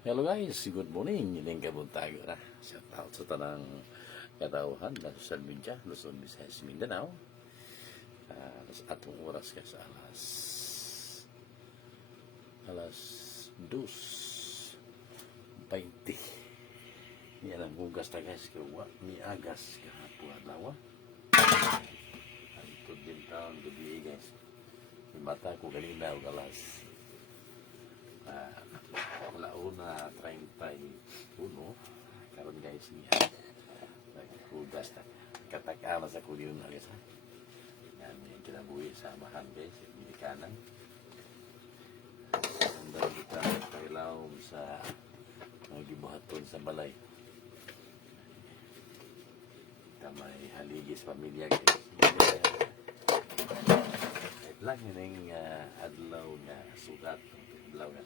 Hello guys, good morning. Ining kabuntago na. Shout out sa tanang katauhan na social media, Luzon, Visayas, Mindanao. Sa atong oras ka sa alas 2:20. Yan ang hugas na guys, kawa ni agas kahapon adlaw. Ito din taon gabi guys. Mata ko kanina og alas launa 31 karon guys niya naghugas na katakama sa kuliyon na guys yan yung kinabuhi sa amahan guys hindi kanan sandal kita kailaw sa mga gibuhaton sa balay tamay haligis pamilya guys kahit lang yun yung adlaw nga sugat adlaw nga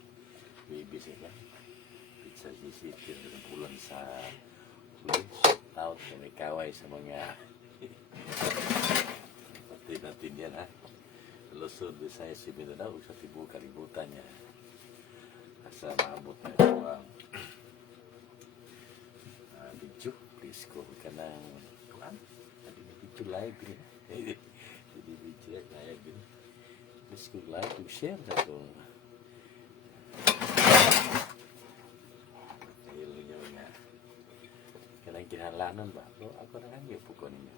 baby siya pizza sisiti ng pulang sa huli out may kaway sa mga pati natin yan ha Luzon, Visayas, Mindanao sa tibu kalibutan niya asa maabot na ito ang video please ko ka ng kuhan video live hindi video live please ko like to share na itong kanang kinahanglanon ba? So, ako na nga po ko ninyo.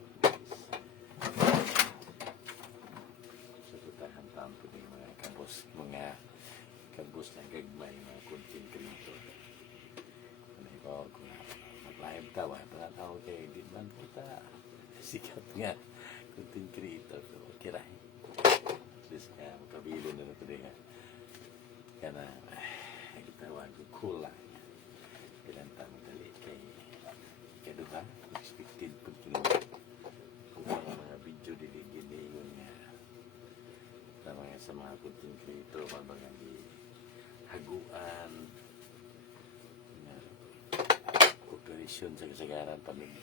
So, tutahan taon po yung mga kabos na gagmay, mga content creator. Ano ikaw, kung mag-live ka, wala pa na ako kayo, di man kita sikat nga content creator. So, okay rin. At least nga, makabilo na ito din nga. Kaya na, nagtawag ko cool lang. Ilan taong dali kay kaduha, expected po kini kung mga video dili-gili yun nga sa mga content creator mga haguan na operasyon sa kasagaran pamilya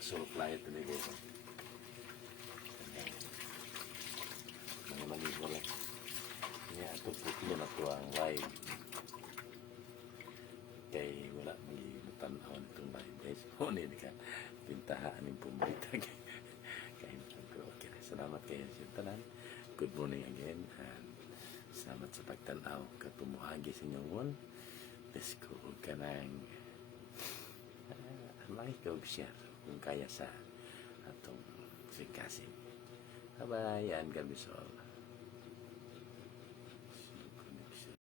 so fly ito nila ito mga manigo lang kaya ito po na ito ang live kay wala magibutan awan itong live guys o hindi ka pintahaan yung pumunta kaya okay salamat kayo sa tanan good morning again and salamat sa pagtanaw katumuagi sa inyong wall let's go ka ng like o share kung kaya sa atong singkasing bye bye and God bless all.